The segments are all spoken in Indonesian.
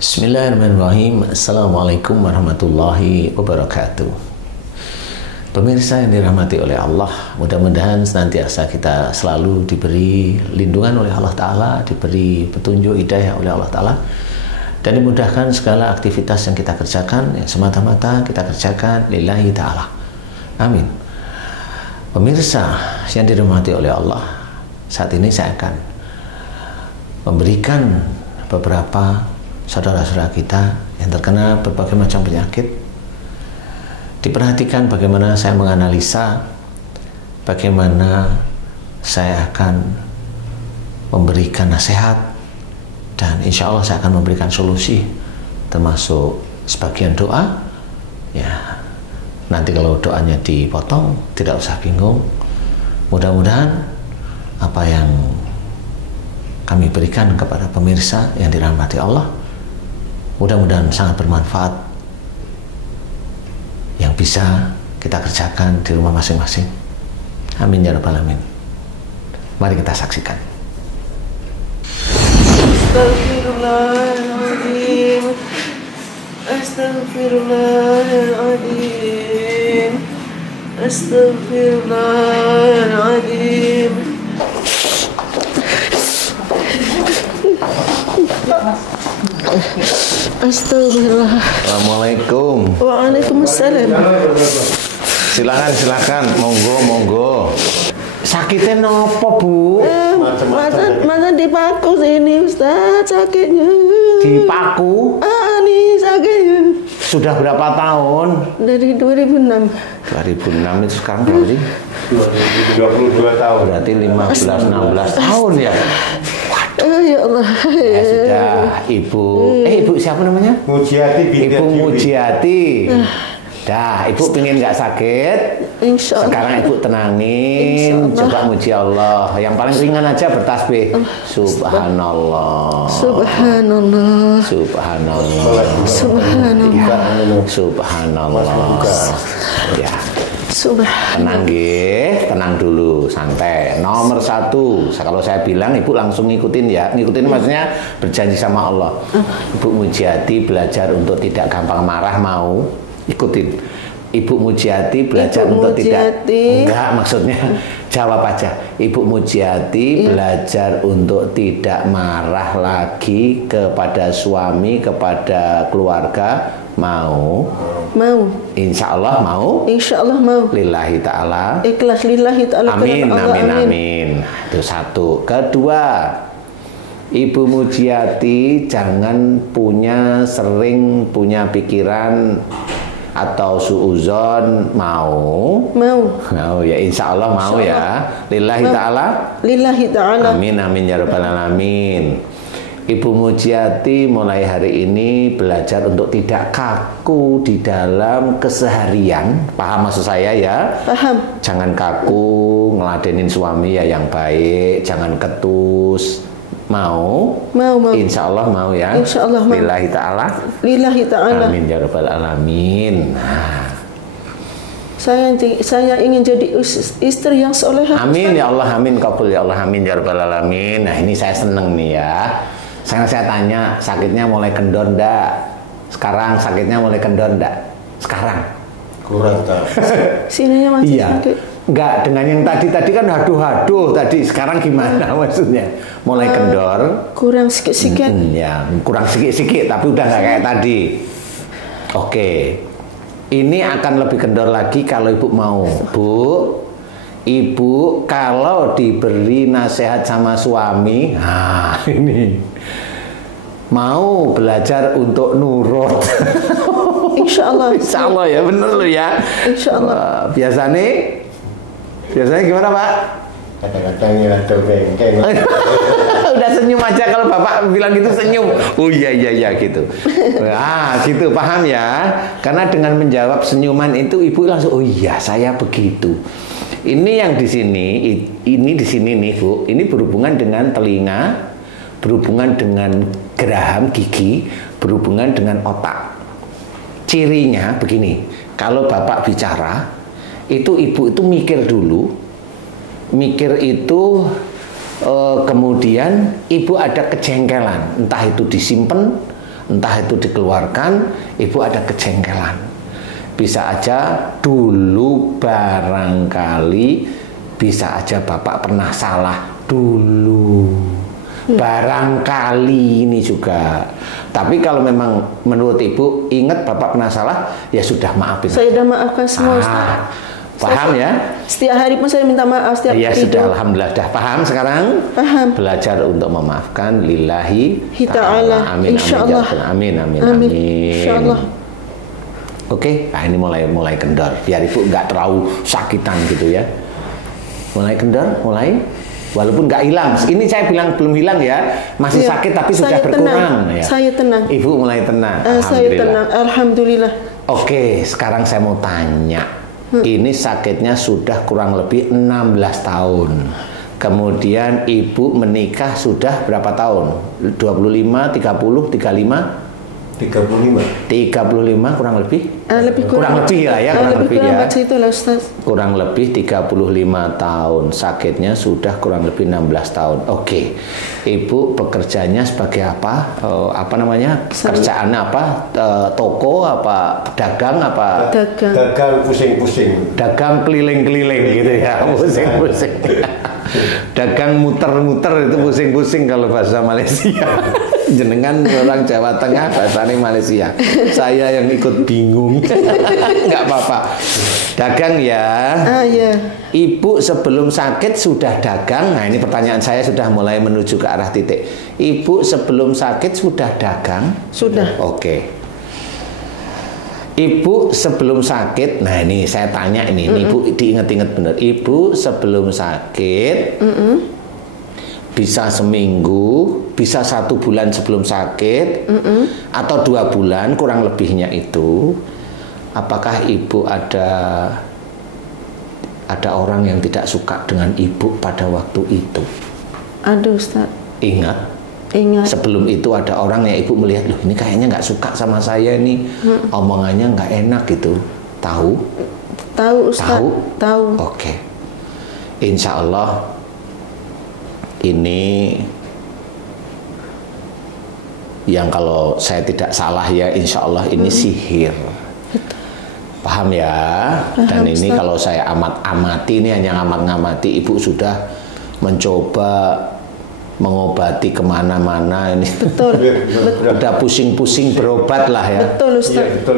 Bismillahirrahmanirrahim. Assalamualaikum warahmatullahi wabarakatuh. Pemirsa yang dirahmati oleh Allah, mudah-mudahan senantiasa kita selalu diberi lindungan oleh Allah Ta'ala, diberi petunjuk hidayah oleh Allah Ta'ala, dan dimudahkan segala aktivitas yang kita kerjakan, yang semata-mata kita kerjakan lillahi ta'ala. Amin. Pemirsa yang dirahmati oleh Allah, saat ini saya akan memberikan beberapa saudara-saudara kita yang terkena berbagai macam penyakit. Diperhatikan bagaimana saya menganalisa, bagaimana saya akan memberikan nasihat, dan insya Allah saya akan memberikan solusi, termasuk sebagian doa. Ya, nanti kalau doanya dipotong, tidak usah bingung. Mudah-mudahan apa yang kami berikan kepada pemirsa yang dirahmati Allah, mudah-mudahan sangat bermanfaat, yang bisa kita kerjakan di rumah masing-masing. Amin ya rabbal alamin. Mari kita saksikan. Astagfirullahaladzim, Astagfirullahaladzim, Astagfirullahaladzim. Astagfirullah. Assalamualaikum. Waalaikumsalam. Silakan, monggo. Sakitnya nopo, Bu? Masa dipaku sini, Ustaz, sakitnya. Dipaku? Nih sakitnya. Sudah berapa tahun? Dari 2006. 2006 itu sekarang berapa sih? 22 tahun. Berarti 15-16 tahun ya? Ya Allah. Ya sudah, Ibu. Ibu siapa namanya? Mujiati binti Ibu Mujiati. Dah, Ibu pengen nggak sakit? Insya Allah. Sekarang Ibu tenangin, coba muji Allah. Yang paling ringan aja bertasbih. Subhanallah. Subhanallah. Subhanallah. Subhanallah. Subhanallah. Ya. Subhanallah. Tenang dulu, santai. Nomor 1, kalau saya bilang Ibu langsung ngikutin ya. Ngikutin maksudnya berjanji sama Allah. Ibu Mujiati belajar untuk tidak gampang marah, mau ikutin. Ibu Mujiati belajar untuk tidak, enggak, maksudnya jawab aja. Ibu Mujiati belajar untuk tidak marah lagi kepada suami, kepada keluarga. Mau? Insya Allah mau? Insya Allah mau. Lillahi ta'ala. Ikhlas lillahi ta'ala. Amin. Itu 1. Kedua, Ibu Mujiati jangan sering punya pikiran atau suuzon. Mau ya, insya Allah mau ya. Lillahi ta'ala. Lillahi ta'ala. Amin ya rabbal alamin. Ibu Mujiati mulai hari ini belajar untuk tidak kaku di dalam keseharian. Paham maksud saya ya? Paham. Jangan kaku, ngeladenin suami ya yang baik. Jangan ketus. Mau? Insya Allah mau ya? Insya Allah mau. Lillahi ta'ala. Lillahi ta'ala. Amin ya rabbal alamin. Saya ingin jadi istri yang solehah. Amin ya Allah, amin kabul ya Allah, amin ya rabbal alamin. Nah ini saya seneng nih ya. Saya tanya, sakitnya mulai kendor ndak? Sekarang sakitnya mulai kendor ndak? Sekarang? Kurang tahu. Sininya masih sakit. Enggak, dengan yang tadi kan haduh tadi. Sekarang gimana maksudnya? Mulai kendor? Kurang sikit-sikit. Ya, kurang sikit-sikit, tapi udah nggak kayak tadi. Oke. Ini akan lebih kendor lagi kalau Ibu mau. Bu, Ibu kalau diberi nasihat sama suami, ini mau belajar untuk nurut. Insya Allah. Insya Allah ya, bener loh ya. Insya Allah. Biasanya gimana Pak? Kadang-kadang ada bengkeng. Udah senyum aja kalau Bapak bilang gitu, senyum. Oh iya gitu. Gitu, paham ya? Karena dengan menjawab senyuman itu Ibu langsung, oh iya saya begitu. Ini yang di sini, nih Bu. Ini berhubungan dengan telinga, berhubungan dengan geraham gigi, berhubungan dengan otak. Cirinya begini, kalau Bapak bicara, itu Ibu itu mikir dulu. Mikir itu kemudian Ibu ada kejengkelan, entah itu disimpan entah itu dikeluarkan, ibu ada kejengkelan. Bisa aja dulu barangkali, bisa aja bapak pernah salah dulu. Barangkali ini juga. Tapi kalau memang menurut ibu ingat bapak pernah salah, ya sudah maafin. Saya sudah maafkan semua Ustaz. Paham ya? Setiap hari pun saya minta maaf setiap Ya tidur. sudah, alhamdulillah dah paham sekarang. Paham. Belajar untuk memaafkan lillahi Ta'ala. Amin, Insyaallah. amin, amin, Amin. amin. Insyaallah. Oke, nah ini mulai kendor. Biar ibu nggak terlalu sakitan gitu ya. Mulai kendor, mulai. Walaupun nggak hilang, ini saya bilang belum hilang ya, masih Iya, sakit tapi sudah saya berkurang. tenang. Ya. Saya tenang. Ibu mulai tenang. Saya tenang, alhamdulillah. Oke, sekarang saya mau tanya. Ini sakitnya sudah kurang lebih 16 tahun. Kemudian ibu menikah sudah berapa tahun? 25, 30, 35? 35. 35 kurang lebih? Kurang lebih lah ya, kurang lebih ya. Itu lah Ustaz. Kurang lebih 35 tahun. Sakitnya sudah kurang lebih 16 tahun. Oke. Ibu bekerjanya sebagai apa? Apa namanya? Kerjaannya apa? Toko apa? Dagang apa? Dagang pusing-pusing. Dagang keliling-keliling gitu ya. Pusing-pusing. Dagang muter-muter itu pusing-pusing kalau bahasa Malaysia. Jenengan orang Jawa Tengah, bahasanya Malaysia. Saya yang ikut bingung. Nggak apa-apa. Dagang ya. Ya. Ibu sebelum sakit sudah dagang. Nah ini pertanyaan saya sudah mulai menuju ke arah titik. Ibu sebelum sakit sudah dagang? Sudah. Oke. Ibu sebelum sakit, nah ini saya tanya ini Ibu diingat-ingat benar. Ibu sebelum sakit, bisa seminggu, bisa 1 bulan sebelum sakit, atau 2 bulan kurang lebihnya itu. Apakah ibu ada orang yang tidak suka dengan ibu pada waktu itu? Aduh Ustaz. Ingat. Sebelum itu ada orang yang ibu melihat, loh ini kayaknya nggak suka sama saya nih, omongannya nggak enak gitu. Tahu? Tahu Ustaz. Tahu. Oke. Insya Allah ini yang kalau saya tidak salah ya, insya Allah ini sihir. Paham ya? Dan ini Ustaz, kalau saya amati, ini hanya amat-ngamati, ibu sudah mencoba mengobati kemana-mana ini. Betul. Udah pusing-pusing berobat lah ya. Betul Ustaz. Iya, betul.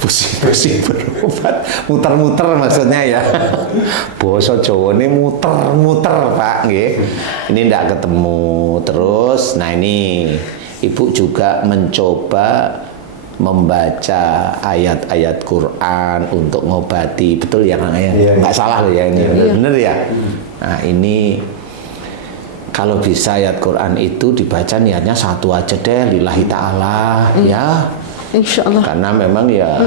Pusing-pusing berobat, muter-muter maksudnya ya. Basa Jawa ini muter-muter Pak, nggih. Ini ndak ketemu terus. Nah ini ibu juga mencoba membaca ayat-ayat Quran untuk ngobati, betul ya Kang Ayah? Nggak salah loh ya ini, bener ya. Nah ini kalau bisa ayat Quran itu dibaca niatnya satu aja deh, lillahi ta'ala ya. Insya Allah. Karena memang ya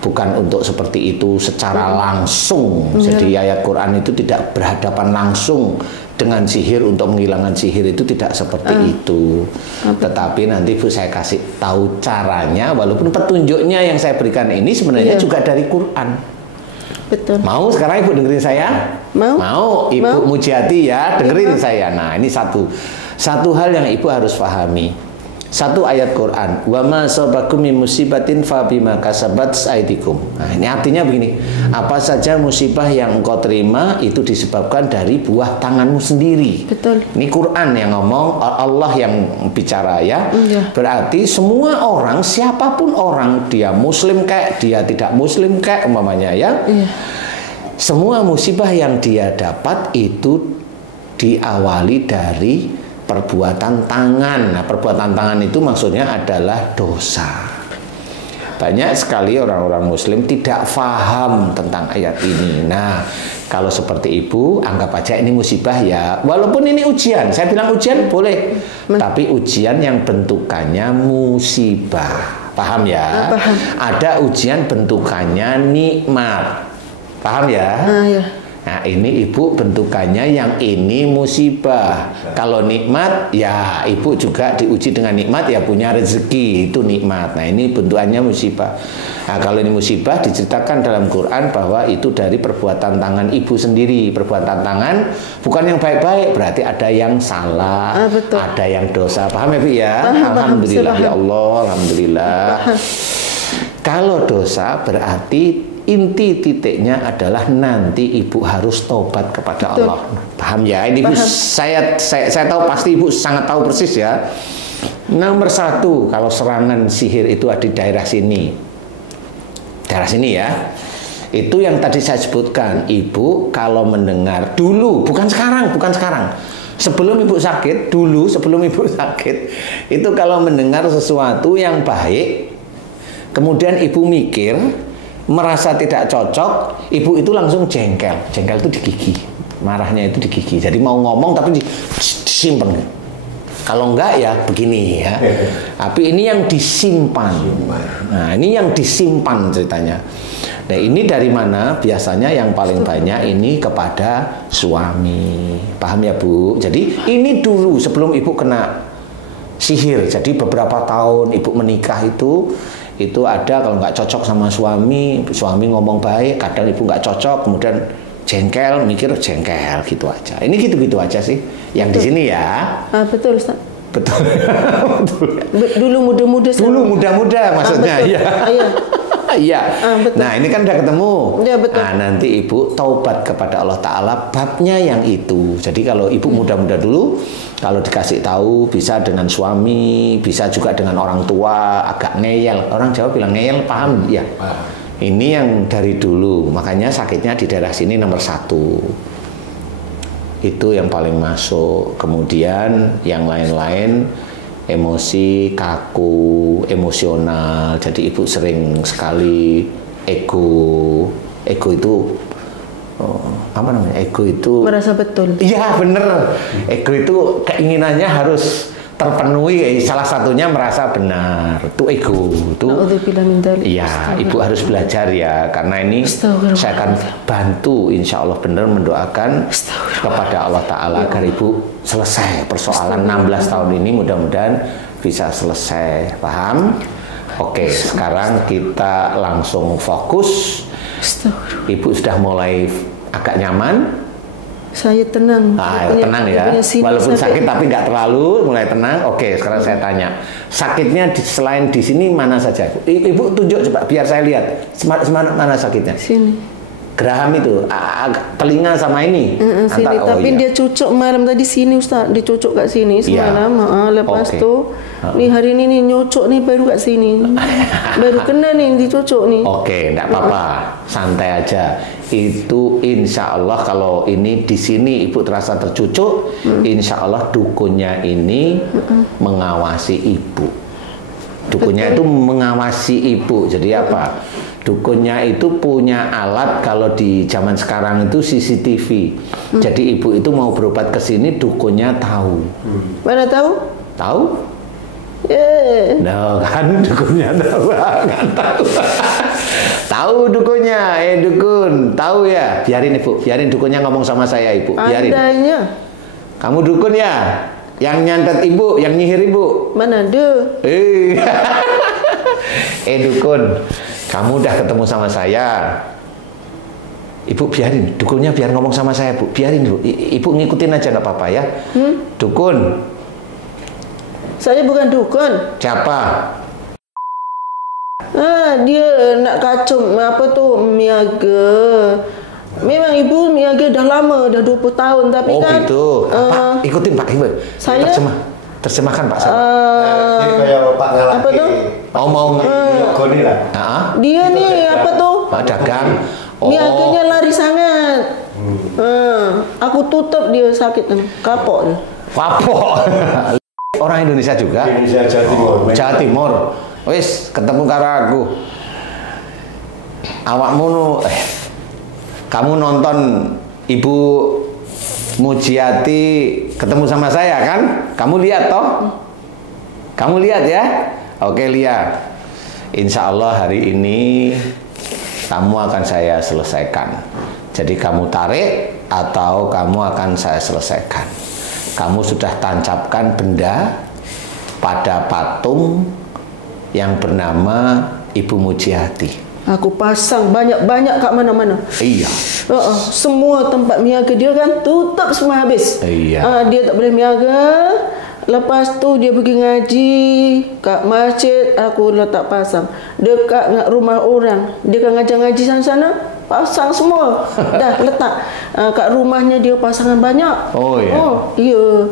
bukan untuk seperti itu secara langsung. Jadi ayat Quran itu tidak berhadapan langsung dengan sihir untuk menghilangkan sihir, itu tidak seperti itu. Tetapi nanti Bu saya kasih tahu caranya, walaupun petunjuknya yang saya berikan ini sebenarnya juga dari Quran. Betul. Mau sekarang Ibu dengerin saya? Mau Ibu Mujiati ya, dengerin saya. Nah ini satu hal yang Ibu harus pahami. Satu ayat Quran, wa ma asabakum min musibatin fa bima kasabat aydikum. Nah, ini artinya begini, apa saja musibah yang engkau terima itu disebabkan dari buah tanganmu sendiri. Betul. Ini Quran yang ngomong, Allah yang bicara ya. Berarti semua orang, siapapun orang, dia muslim kayak, dia tidak muslim kayak umpamanya ya. Semua musibah yang dia dapat itu diawali dari perbuatan tangan. Nah, perbuatan tangan itu maksudnya adalah dosa. Banyak sekali orang-orang muslim tidak paham tentang ayat ini. Nah, kalau seperti ibu, anggap aja ini musibah ya. Walaupun ini ujian, saya bilang ujian boleh. Tapi ujian yang bentukannya musibah. Paham ya? Paham. Ada ujian bentukannya nikmat. Paham ya? Ya. Nah, ini ibu bentukannya yang ini musibah. Kalau nikmat, ya ibu juga diuji dengan nikmat, ya punya rezeki, itu nikmat. Nah, ini bentukannya musibah. Nah, kalau ini musibah diceritakan dalam Quran bahwa itu dari perbuatan tangan ibu sendiri. Perbuatan tangan bukan yang baik-baik, berarti ada yang salah, ada yang dosa. Paham ya, Bu ya? Alhamdulillah ya Allah, alhamdulillah. Kalau dosa berarti inti titiknya adalah nanti ibu harus tobat kepada Allah. Paham ya? Ini ibu, saya tahu pasti ibu sangat tahu persis ya. Nomor satu, kalau serangan sihir itu ada di daerah sini ya. Itu yang tadi saya sebutkan. Ibu kalau mendengar dulu, bukan sekarang. Sebelum ibu sakit, itu kalau mendengar sesuatu yang baik, kemudian ibu mikir, merasa tidak cocok, ibu itu langsung jengkel. Jengkel itu di gigi, marahnya itu di gigi. Jadi mau ngomong tapi disimpan. Kalau enggak ya begini ya. Tapi ini yang disimpan. Nah, ini yang disimpan ceritanya. Nah, ini dari mana? Biasanya yang paling banyak ini kepada suami. Paham ya, Bu? Jadi ini dulu sebelum ibu kena sihir. Jadi beberapa tahun ibu menikah itu ada kalau nggak cocok sama suami ngomong baik, kadang ibu nggak cocok, kemudian jengkel, mikir jengkel gitu aja. Ini gitu-gitu aja sih yang di sini ya. Betul, Ustaz. Betul. Dulu muda-muda. Dulu muda-muda maksudnya. Iya. Iya. Nah, ini kan udah ketemu. Ya, betul. Nah, nanti ibu taubat kepada Allah Ta'ala babnya yang itu. Jadi kalau ibu muda-muda dulu, kalau dikasih tahu bisa dengan suami, bisa juga dengan orang tua, agak ngeyel. Orang Jawa bilang ngeyel, paham? Ya. Ini yang dari dulu. Makanya sakitnya di daerah sini nomor 1. Itu yang paling masuk. Kemudian yang lain-lain emosi, kaku, emosional. Jadi ibu sering sekali ego itu apa namanya? Ego itu merasa betul. Iya, bener. Ego itu keinginannya harus terpenuhi. Salah satunya merasa benar. Itu ego. Itu. Iya, ibu harus belajar ya. Karena ini saya akan bantu insya Allah benar mendoakan kepada Allah Ta'ala agar ibu selesai persoalan 16 tahun ini, mudah-mudahan bisa selesai. Paham? Oke, sekarang kita langsung fokus. Ibu sudah mulai agak nyaman. Saya tenang. Tenang ya. Walaupun sakit tapi nggak terlalu, mulai tenang. Oke, sekarang saya tanya. Sakitnya selain di sini mana saja? Ibu tunjuk coba biar saya lihat. Mana sakitnya? Sini. Geraham itu, telinga sama ini. Sini, tapi dia cucuk malam tadi sini, Ustaz. Dicucuk kat sini semalam. Lepas tu, nih hari ini nih nyucuk nih baru kat sini. Baru kena nih dicucuk nih. Oke, enggak apa-apa. Santai aja. Itu insya Allah kalau ini di sini ibu terasa tercucuk, insya Allah dukunnya ini mengawasi ibu. Dukunnya itu mengawasi ibu. Jadi apa? Dukunnya itu punya alat, kalau di zaman sekarang itu CCTV. Jadi ibu itu mau berobat ke sini, dukunnya tahu. Mana tahu? Tahu? Nah, kan dukunnya tahu. Tahu dukunnya, dukun, tahu ya. Biarin ibu, biarin dukunnya ngomong sama saya ibu. Biarin. Adanya. Kamu dukun ya? Yang nyantet ibu, yang nyihir ibu. Mana ada? Dukun, kamu udah ketemu sama saya. Ibu biarin, dukunnya biar ngomong sama saya, Bu. Biarin, Bu. Ibu ngikutin aja nggak apa-apa ya. Dukun. Saya bukan dukun. Siapa? Dia nak kacau apa tuh Miaga. Memang ibu Miaga dah lama, dah 20 tahun tapi kan. Gitu. Pak, ikutin Pak. Saya terjemahkan Pak. Ini kayak Pak Ngalaki. Apa tuh? Mau Goni lah. Dia nih apa tuh? Pak dagang. Miaganya lari sangat. Aku tutup dia sakit kapok dia. Kapok. Orang Indonesia juga. Indonesia, Jawa Timur. Jawa Timur. Wis ketemu karo aku. Awakmu kamu nonton Ibu Mujiati ketemu sama saya kan? Kamu lihat toh? Kamu lihat ya? Oke, lihat. Insya Allah hari ini kamu akan saya selesaikan. Jadi kamu tarik atau kamu akan saya selesaikan. Kamu sudah tancapkan benda pada patung yang bernama Ibu Mujiati. Aku pasang banyak-banyak kat mana-mana. Iya. Semua tempat miaga dia kan tutup semua habis. Iya. Dia tak boleh miaga. Lepas tu dia pergi ngaji kat masjid, aku letak pasang. Dekat rumah orang, dia kan ngaji sana-sana, pasang semua. Dah letak. Kat rumahnya dia pasangan banyak. Oh ya. Iya.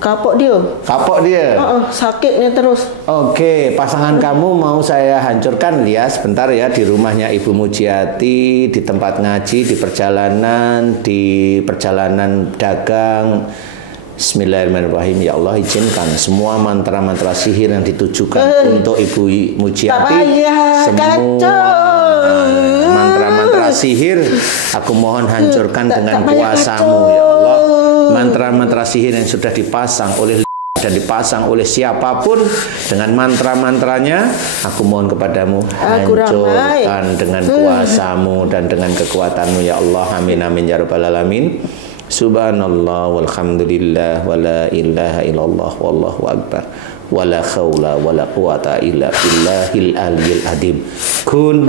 Kapok dia. Kapok dia. Sakitnya terus. Oke, pasangan kamu mau saya hancurkan. Lihat sebentar ya, di rumahnya Ibu Mujiati, di tempat ngaji, di perjalanan dagang. Bismillahirrahmanirrahim. Ya Allah, izinkan semua mantra-mantra sihir yang ditujukan untuk Ibu Mujiati, semua mantra-mantra sihir aku mohon hancurkan dengan kuasa-Mu ya Allah. Mantra-mantra sihir yang sudah dipasang oleh dan dipasang oleh siapapun dengan mantra-mantranya, aku mohon kepadamu hancurkan dengan kuasa-Mu dan dengan kekuatan-Mu ya Allah. Amin amin ya rabbal alamin. Subhanallah walhamdulillah wala ilaha illallah wallahu akbar wala khawla wala quwata illa billahil aliyil adim. Kun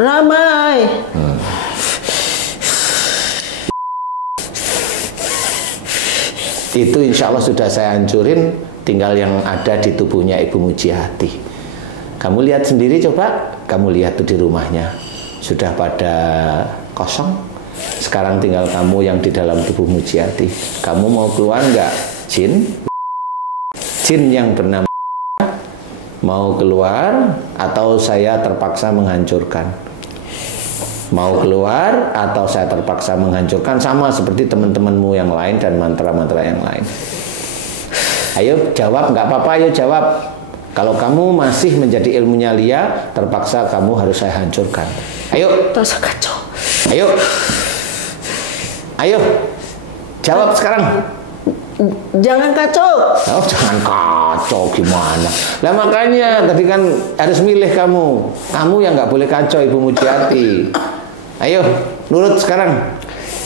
ramai. Itu insya Allah sudah saya hancurin, tinggal yang ada di tubuhnya Ibu Mujiati. Kamu lihat sendiri coba, kamu lihat tuh di rumahnya sudah pada kosong. Sekarang tinggal kamu yang di dalam tubuh Mujiati. Kamu mau keluar nggak, Jin? Jin yang bernama mau keluar atau saya terpaksa menghancurkan? Mau keluar atau saya terpaksa menghancurkan, sama seperti teman-temanmu yang lain dan mantra-mantra yang lain. Ayo jawab, nggak apa-apa, ayo jawab. Kalau kamu masih menjadi ilmunya Lia, terpaksa kamu harus saya hancurkan. Ayo. Tak usah kacau. Ayo. Ayo. Jawab sekarang. Jangan kacau. Oh, jangan kacau gimana? Lah makanya tadi kan harus milih kamu. Kamu yang nggak boleh kacau Ibu Mujiati. Ayo, nurut sekarang.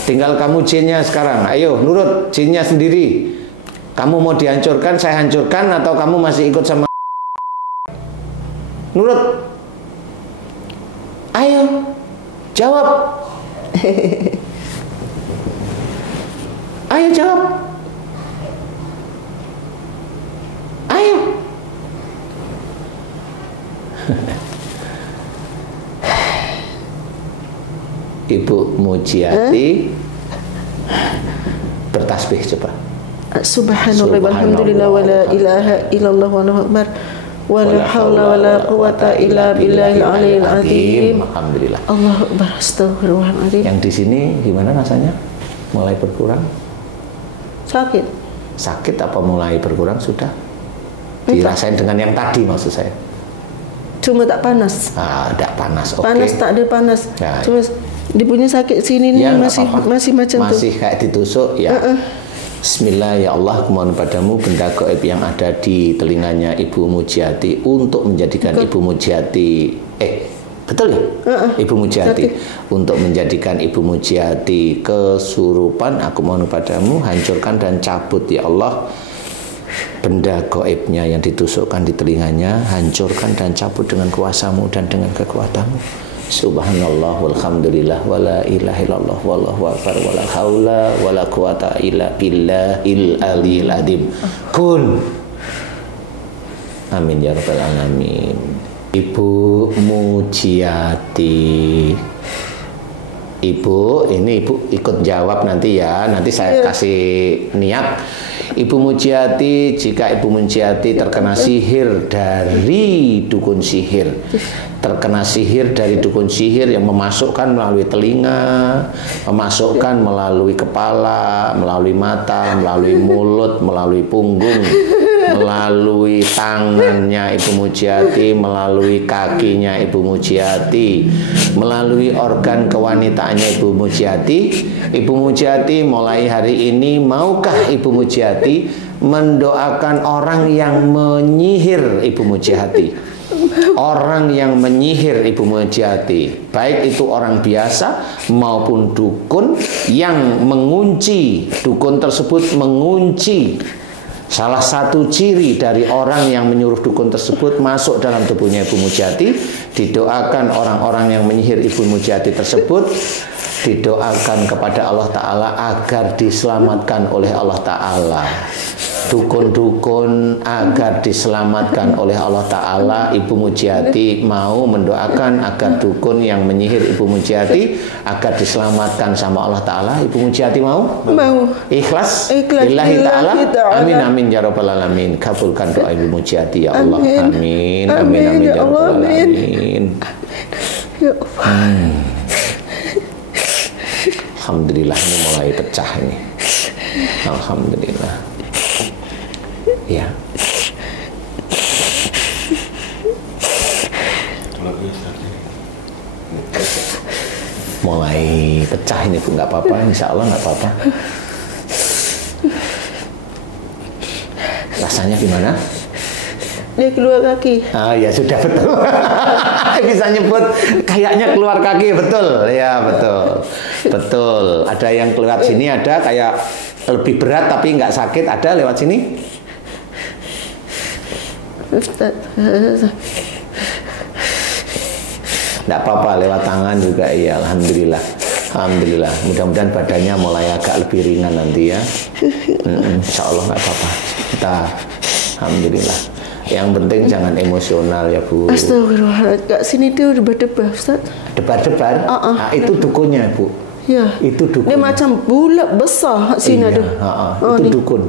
Tinggal kamu jinnya sekarang. Ayo, nurut jinnya sendiri. Kamu mau dihancurkan, saya hancurkan, atau kamu masih ikut sama? Nurut. Ayo, jawab. Ayo jawab. Ayo. Ibu Mujiati bertasbih coba. Subhanallah walhamdulillah wala ilaha illallah wallahu akbar wala haula wala quwata illa billahil aliyil azim. Alhamdulillah. Allahu akbar, astagfirullahaladzim. Yang di sini gimana rasanya? Mulai berkurang? Sakit. Sakit apa mulai berkurang sudah? Dirasain dengan yang tadi maksud saya. Cuma tak panas. Tak panas. Oke. Panas tak ada panas. Nah, cuma dia punya sakit sini nih, ya, masih macam tu. Masih kayak ditusuk ya. Bismillah ya Allah, mohon padamu benda gaib yang ada di telinganya Ibu Mujiati untuk menjadikan Ibu Mujiati betul ya? Ibu Mujiati untuk menjadikan Ibu Mujiati kesurupan, aku mohon padamu hancurkan dan cabut ya Allah benda gaibnya yang ditusukkan di telinganya, hancurkan dan cabut dengan kuasamu dan dengan kekuatanmu. Subhanallah walhamdulillah wala ilaha illallah wallahu akbar wala haula wala quwata illa billahil aliyil azim. Kun. Amin ya rabbal alamin. Ibu Mujiati. Ibu, ini Ibu ikut jawab nanti ya. Nanti saya kasih niat. Ibu Mujiati, jika Ibu Mujiati terkena sihir dari dukun sihir, terkena sihir dari dukun sihir yang memasukkan melalui telinga, memasukkan melalui kepala, melalui mata, melalui mulut, melalui punggung, melalui tangannya Ibu Mujiati, melalui kakinya Ibu Mujiati, melalui organ kewanitaannya Ibu Mujiati. Ibu Mujiati mulai hari ini, maukah Ibu Mujiati mendoakan orang yang menyihir Ibu Mujiati? Orang yang menyihir Ibu Mujiati, baik itu orang biasa maupun dukun yang mengunci, dukun tersebut mengunci salah satu ciri dari orang yang menyuruh dukun tersebut masuk dalam tubuhnya Ibu Mujiati. Didoakan orang-orang yang menyihir Ibu Mujiati tersebut, didoakan kepada Allah Ta'ala agar diselamatkan oleh Allah Ta'ala. Dukun-dukun agar diselamatkan oleh Allah Ta'ala. Ibu Mujiati mau mendoakan agar dukun yang menyihir Ibu Mujiati agar diselamatkan sama Allah Ta'ala. Ibu Mujiati mau? Mau. Ikhlas? Ikhlas. Lillahi Ta'ala. Lillahi ta'ala. Amin amin ya rabbal alamin. Kabulkan doa Ibu Mujiati ya Allah. Amin. Amin amin amin ya rabbal Amin. alamin. Ya Allah. Alhamdulillah, ini mulai pecah ini. Alhamdulillah. Ya. Mulai pecah ini Bu, nggak apa-apa, insya Allah nggak apa-apa. Rasanya gimana? Dia keluar kaki. Ah ya sudah betul. Bisa nyebut kayaknya keluar kaki, betul. Ya betul. Betul. Ada yang keluar sini, ada kayak lebih berat tapi nggak sakit, ada lewat sini. Ustaz. Nggak apa-apa, lewat tangan juga, iya. Alhamdulillah. Alhamdulillah. Mudah-mudahan badannya mulai agak lebih ringan nanti ya. Insya Allah nggak apa-apa. Kita, alhamdulillah. Yang penting jangan emosional ya Bu. Astagfirullahaladzim. Kak sini dia debar-debar Ustaz. Debar-debar. Nah, itu dukunnya Bu. Ya. Itu dukun. Dia macam bulat besar sini Iya, ada. itu dukun.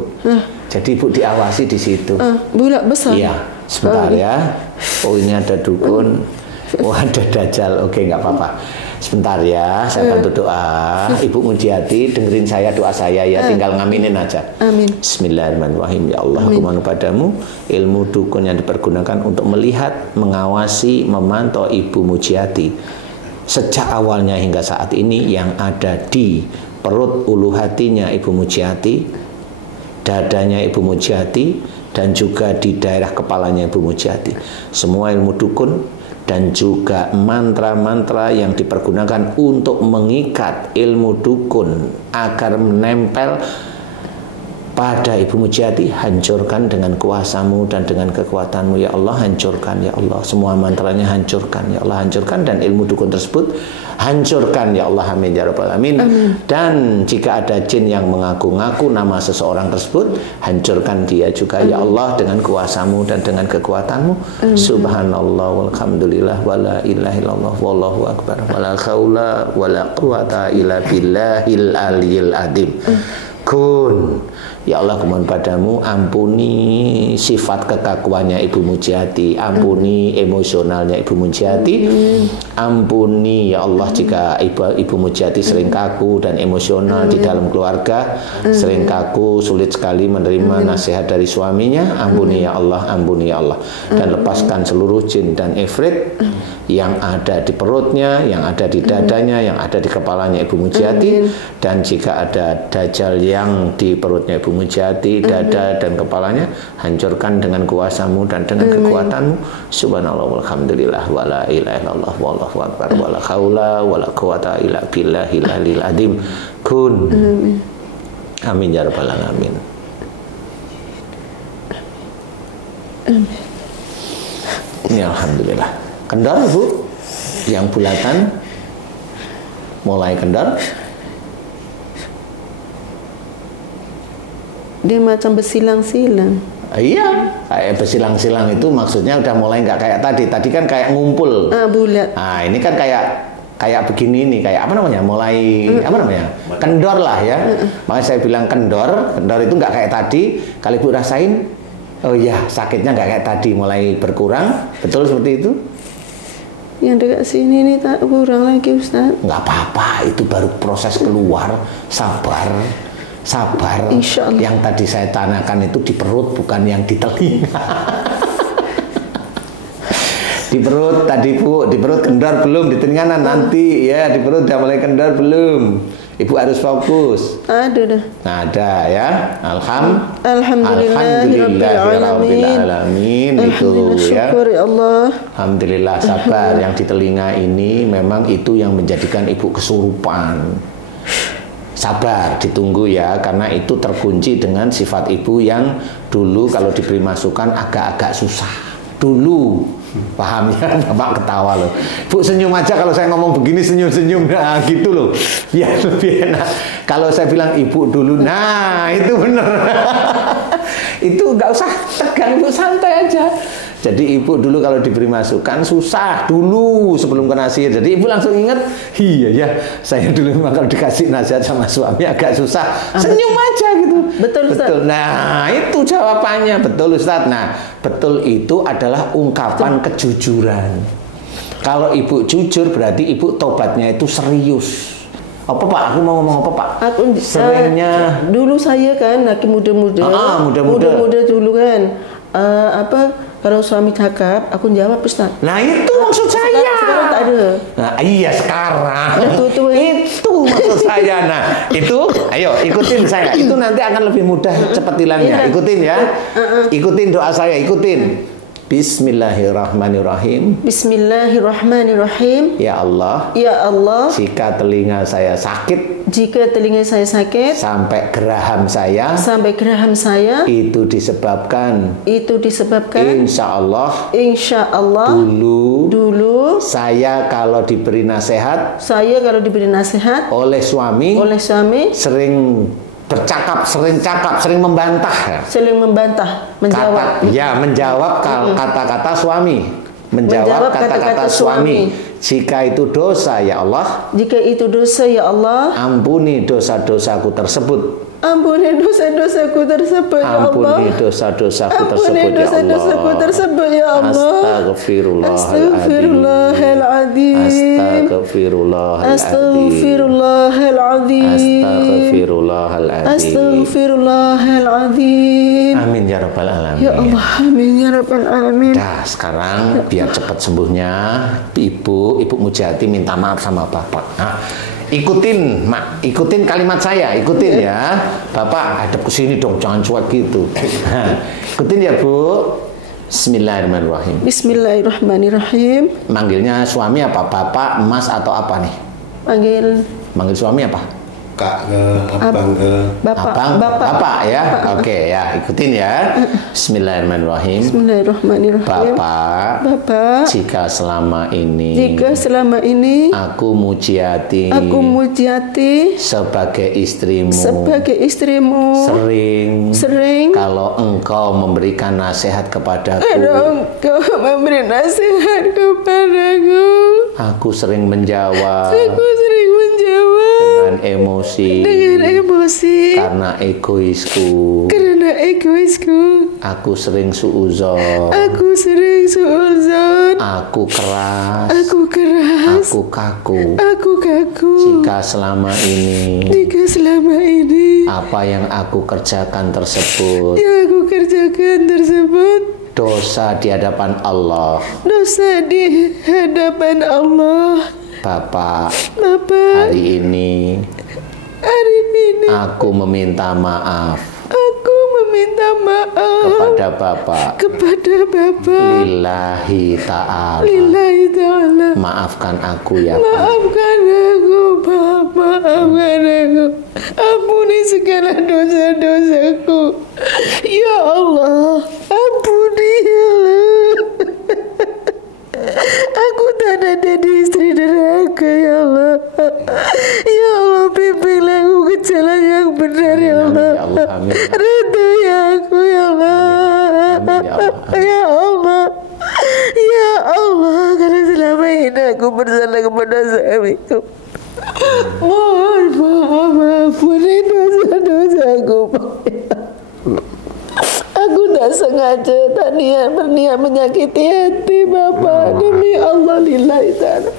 Jadi Ibu diawasi di situ. Bulat besar. Iya, sebentar ya. Oh ini ada dukun. Oh ada dajjal. Oke, nggak apa-apa. Sebentar ya, saya bantu doa. Ibu Mujiati, dengerin saya doa saya ya, tinggal ngaminin aja. Amin. Bismillahirrahmanirrahim. Ya Allah, aku mohon padamu ilmu dukun yang dipergunakan untuk melihat, mengawasi, memantau Ibu Mujiati sejak awalnya hingga saat ini yang ada di perut ulu hatinya Ibu Mujiati, dadanya Ibu Mujiati, dan juga di daerah kepalanya Ibu Mujiati. Semua ilmu dukun dan juga mantra-mantra yang dipergunakan untuk mengikat ilmu dukun agar menempel pada Ibu Mujiati, hancurkan dengan kuasamu dan dengan kekuatanmu ya Allah. Hancurkan ya Allah, semua mantranya hancurkan ya Allah, hancurkan, dan ilmu dukun tersebut hancurkan ya Allah. Amin ya rabbal alamin. Dan jika ada jin yang mengaku-ngaku nama seseorang tersebut, hancurkan dia juga ya Allah dengan kuasamu dan dengan kekuatanmu. Subhanallah walhamdulillah wala ilaha illallah wallahu akbar wala haula wala quwata illa billahil aliyil adim. Kun, ya Allah, kumohon padamu, ampuni sifat kekakuannya Ibu Mujiati, ampuni emosionalnya Ibu Mujiati, ampuni ya Allah jika Ibu Mujiati sering kaku dan emosional di dalam keluarga, sering kaku, sulit sekali menerima nasihat dari suaminya. Ampuni ya Allah, ampuni ya Allah, dan lepaskan seluruh jin dan ifrit yang ada di perutnya, yang ada di dadanya, yang ada di kepalanya Ibu Mujiati. Dan jika ada dajjal yang di perutnya Ibu Mujiati, dada dan kepalanya, hancurkan dengan kuasamu dan dengan kekuatanmu. Subhanallah walhamdulillah wala ilaha illallah wallahu akbar wala haula wala quwata illa billahil aliyil adim. Kun. Amin ya rabbal alamin. Ini alhamdulillah. Kendor Bu, yang bulatan mulai kendor. Dia macam bersilang-silang. Iya, kayak bersilang-silang itu maksudnya udah mulai nggak kayak tadi. Tadi kan kayak ngumpul. Bulat. Nah, ini kan kayak begini nih, kayak apa namanya? Mulai apa namanya? Kendor lah ya. Makanya saya bilang kendor. Kendor itu nggak kayak tadi. Kalau Ibu rasain, oh iya, sakitnya nggak kayak tadi, mulai berkurang. Betul seperti itu? Yang dekat sini nih tak kurang lagi Ustaz. Nggak apa-apa, itu baru proses keluar. Sabar. Sabar. Insyaallah. Yang tadi saya tanyakan itu di perut, bukan yang di telinga. Di perut tadi Bu, di perut kendor belum, di telinga nanti ya, di perut udah mulai kendor belum. Ibu harus fokus. Ada dah. Nah, ada ya. Alhamdulillahirrabbilalamin. Itu ya. Syukur ya Allah. Alhamdulillah, sabar. Yang di telinga ini memang itu yang menjadikan ibu kesurupan. Sabar, ditunggu ya, karena itu terkunci dengan sifat ibu yang dulu kalau diberi masukan agak-agak susah. Dulu, paham ya? Bapak ketawa loh. Bu senyum aja kalau saya ngomong begini, senyum-senyum. Nah gitu loh, ya lebih enak. Kalau saya bilang ibu dulu, nah itu bener. Itu nggak usah tegang, ibu santai aja. Jadi ibu dulu kalau diberi masukan susah dulu sebelum kena sihir. Jadi ibu langsung ingat, iya ya, saya dulu memang kalau dikasih nasihat sama suami agak susah. Senyum aja gitu. Betul, Ustaz. Betul. Nah, itu jawabannya. Betul, Ustaz. Nah, betul itu adalah ungkapan kejujuran. Kalau ibu jujur berarti ibu tobatnya itu serius. Apa Pak? Aku mau ngomong apa Pak? Aku seringnya dulu saya kan laki muda-muda. Muda-muda dulu kan. Kalau suami cakap, aku jawab Ustaz. Nah itu maksud saya. Sekarang tak ada. Nah iya sekarang. Itu maksud saya. Nah itu, ayo ikutin saya. Itu nanti akan lebih mudah cepat hilangnya. Ikutin ya. Ikutin doa saya. Ikutin. Bismillahirrahmanirrahim. Bismillahirrahmanirrahim. Ya Allah. Ya Allah. Jika telinga saya sakit. Jika telinga saya sakit. Sampai geraham saya. Sampai geraham saya. Itu disebabkan. Insya Allah. Insya Allah. Dulu. Saya kalau diberi nasihat. Oleh suami. Sering membantah. Menjawab kata-kata suami. Menjawab kata-kata suami. Jika itu dosa ya Allah. Ampuni dosa-dosaku tersebut. Ampuni dosa-dosaku tersebut ya Allah. Ya Allah. Astaghfirullahaladzim. Amin ya rabbal alamin. Ya Allah, amin ya rabbal alamin. Nah, sekarang biar cepat sembuhnya, Ibu Mujiati minta maaf sama Bapak. Nah, ikutin kalimat saya, ya. Bapak hadap ke sini dong, jangan cuek gitu. Ikutin ya, Bu. Bismillahirrahmanirrahim. Manggilnya suami apa? Bapak, Mas atau apa nih? Manggil suami apa? Kak ke abang ke Bapak ya. Oke ya, ikutin ya. Bismillahirrahmanirrahim. Bapak, jika selama ini aku Mujiati sebagai istrimu sering kalau engkau memberikan nasihat kepadaku, aku sering menjawab dengan emosi karena egoisku. Aku sering suuzon. Aku keras. Aku kaku. Jika selama ini apa yang aku kerjakan tersebut dosa di hadapan Allah. Bapak, hari ini aku meminta maaf kepada Bapak. Lillahi ta'ala. Maafkan aku ya Pak. Ampuni segala dosa-dosaku. Ya Allah, ampuni ya Allah. Aku tak ada jadi istri neraka ya Allah. Ya Allah, pimpinlah aku ke jalan yang benar ya Allah. Ridhoi aku ya Allah. Ya Allah. Ya Allah, karena selama ini aku bersalah kepada suamiku. Mohon maaf, ampuni dosa-dosaku. Aku tak sengaja, berniat menyakiti hati Bapak. Demi Allah lillahi ta'ala.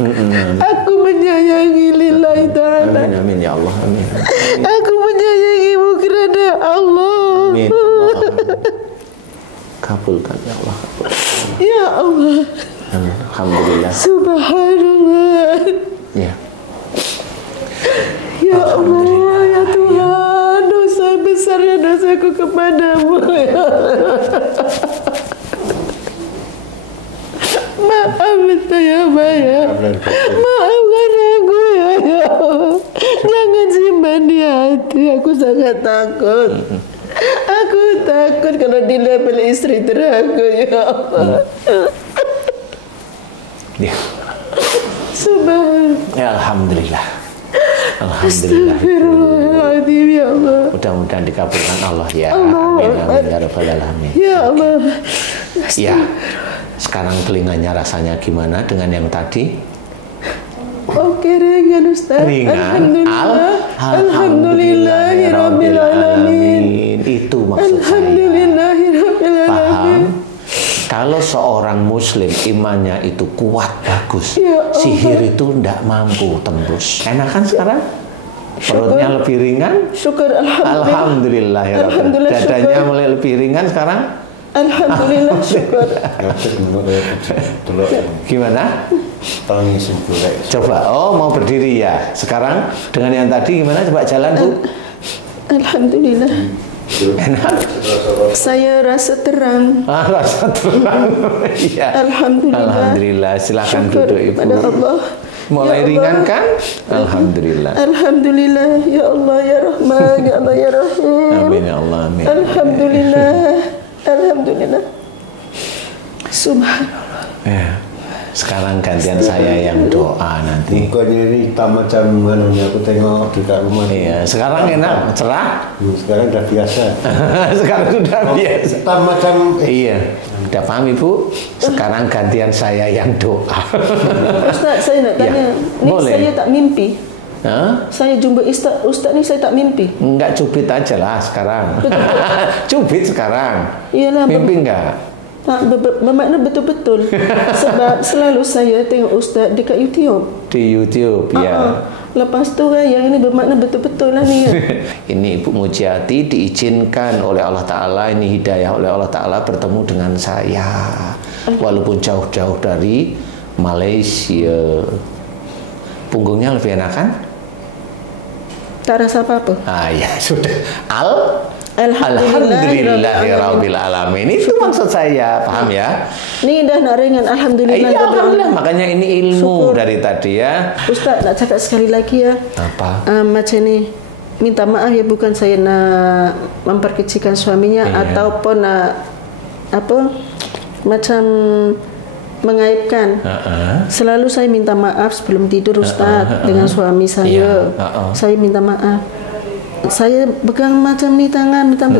Aku menyayangi lillahi ta'ala. Amin ya Allah. Amin. Aku menyayangimu kerana Allah. Amin. Kabulkan ya Allah. Ya Allah. Amin. Alhamdulillah. Subhanallah. Ya. Ya Allah. aku kepadamu ya Allah. Maaf ya Maya, maafkan aku ya Allah. Jangan simpan di hati, aku sangat takut. Aku takut kalau dilabel istri teraku ya Allah. Ya. Subhan. Ya, Alhamdulillah. Alhamdulillah. Astagfirullahaladzim ya Allah. Mudah-mudahan dikabulkan Allah ya. Allah. Amin, amin ya rabbal alamin. Ya Allah. Ya. Sekarang telinganya rasanya gimana dengan yang tadi? Oke, ringan Ustaz. Ringan. Alhamdulillah. Alhamdulillahirabbil alamin. Itu maksud saya. Alhamdulillahirabbil alamin. Paham? Kalau seorang muslim imannya itu kuat, bagus, Ya Allah. sihir itu tidak mampu tembus. Enak kan sekarang? Perutnya lebih ringan? Syukur alhamdulillah. Alhamdulillah ya Rabbi. Alhamdulillah, Dadanya syukur. mulai lebih ringan sekarang? Alhamdulillah syukur. Gimana? Tangisin golek. Coba, oh mau berdiri ya. Sekarang dengan yang tadi gimana? Coba jalan Bu. Alhamdulillah. Enak? Saya rasa terang. Ah, rasa terang. Iya. Alhamdulillah. Alhamdulillah. Silakan Syukur duduk Ibu. kepada Allah. Mulai Ya ringan Allah. kan? Alhamdulillah. Alhamdulillah ya Allah ya Rahman ya Allah ya Rahim. Amin ya Allah. Amin. Alhamdulillah. Alhamdulillah. Subhanallah. Ya. Sekarang gantian saya yang doa nanti. Bukannya ini hitam macam manunya aku tengok dekat rumah. Iya, sekarang enak, cerah. Sekarang udah biasa. Sekarang sudah biasa. Hitam macam Iya, udah paham Ibu? Sekarang gantian saya yang doa. Ustaz, saya nak tanya. Ni boleh. saya tak mimpi. Hah? Saya jumpa Ustaz ni saya tak mimpi. Enggak cubit aja lah sekarang. Cubit sekarang. Iyalah, Mimpi enggak? Tak, bermakna betul-betul. Sebab selalu saya tengok Ustaz dekat YouTube. Di YouTube ya. Lepas tu kan yang ini bermakna betul-betul lah ni. Ini Ibu Mujiati diizinkan oleh Allah Ta'ala, ini hidayah oleh Allah Ta'ala bertemu dengan saya. Walaupun jauh-jauh dari Malaysia. Punggungnya lebih enak kan? Tak rasa apa-apa. Ah ya sudah. Alhamdulillahirabbil Alhamdulillahirabbil alamin. Itu maksud saya, paham ya? Ni dah nak ringan. Alhamdulillah. Iya, alhamdulillah. Makanya ini ilmu Syukur. dari tadi ya. Ustaz nak cakap sekali lagi ya. Apa? Macam ni. Minta maaf ya, bukan saya nak memperkecilkan suaminya ataupun nak apa macam mengaibkan. Selalu saya minta maaf sebelum tidur Ustaz dengan suami saya. Saya minta maaf. Saya pegang macam ni tangan, minta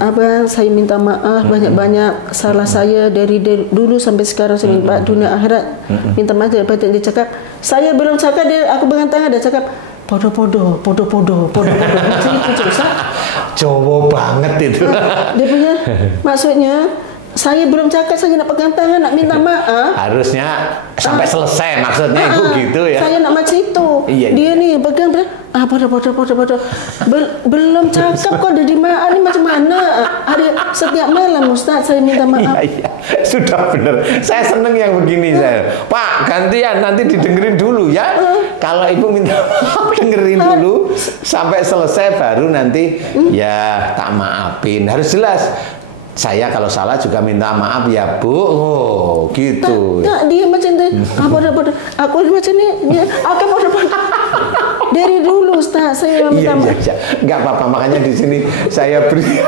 abang, saya minta maaf banyak-banyak salah saya dari dulu sampai sekarang. Saya minta dunia akhirat, minta maaf. Lepas tu dia cakap, saya belum cakap, dia aku pegang tangan, dia cakap podo-podo macam itu terus. Cowok banget itu. Dia punya maksudnya saya belum cakap, saya nak pegang tangan, nak minta maaf. Harusnya sampai selesai maksudnya Ibu gitu ya. Saya nak macam itu. Iya, Dia ni pegang podo. Belum cakap kok dah dimaaf ni macam mana? Ada setiap malam Ustaz saya minta maaf. Iya. Sudah benar. Saya seneng yang begini saya. Pak, gantian nanti didengerin dulu ya. Kalau Ibu minta maaf dengerin dulu sampai selesai baru nanti ya tak maafin. Harus jelas. Saya kalau salah juga minta maaf ya Bu. Oh, gitu. Tak, dia macam tu. Podo. Aku macam ni. Aku podo. Dari dulu Ustaz saya minta maaf. Iya. Enggak apa-apa, makanya di sini saya beri.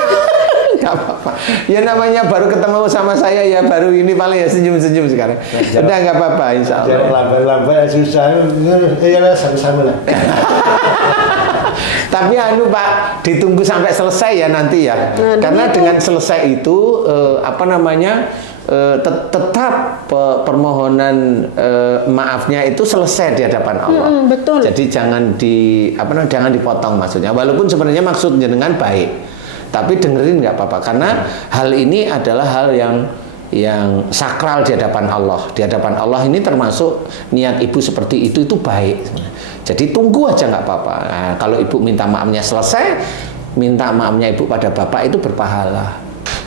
Enggak apa-apa. Ya namanya baru ketemu sama saya ya, baru ini paling ya senyum-senyum sekarang. Udah enggak apa-apa insya Allah. Jangan lambai-lambai susah. Ya sama-sama lah. Tapi Pak, ditunggu sampai selesai ya nanti ya. Karena dengan selesai itu tetap permohonan maafnya itu selesai di hadapan Allah. Betul. Jadi jangan jangan dipotong maksudnya. Walaupun sebenarnya maksudnya dengan baik. Tapi dengerin nggak apa-apa karena hal ini adalah hal yang sakral di hadapan Allah. Di hadapan Allah ini termasuk niat Ibu seperti itu baik. Jadi tunggu aja nggak apa-apa. Nah, kalau Ibu minta maafnya selesai, minta maafnya Ibu pada Bapak itu berpahala.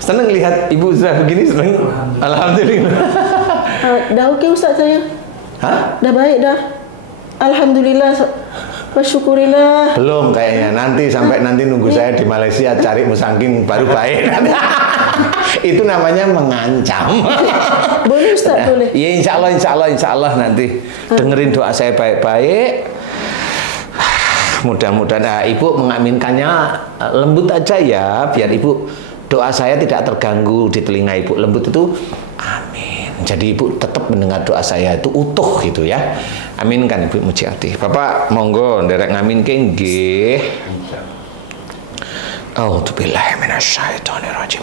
Seneng lihat Ibu sudah begini, seneng. Alhamdulillah. Dah okey Ustaz saya. Hah? Dah baik dah. Alhamdulillah. Syukurilah. Belum kayaknya, nanti sampai nanti nunggu saya di Malaysia cari musangking baru baik. Itu namanya mengancam. Boleh Ustaz, boleh. Ya insya Allah nanti dengerin doa saya baik-baik. Mudah-mudahan ibu mengaminkannya lembut aja ya, biar ibu doa saya tidak terganggu di telinga ibu. Lembut itu amin. Jadi ibu tetap mendengar doa saya itu utuh gitu ya. Aminkan Ibu Mujiati. Bapak monggo nderek ngaminke nggih. A'udzubillahi minasyaitonirrajim.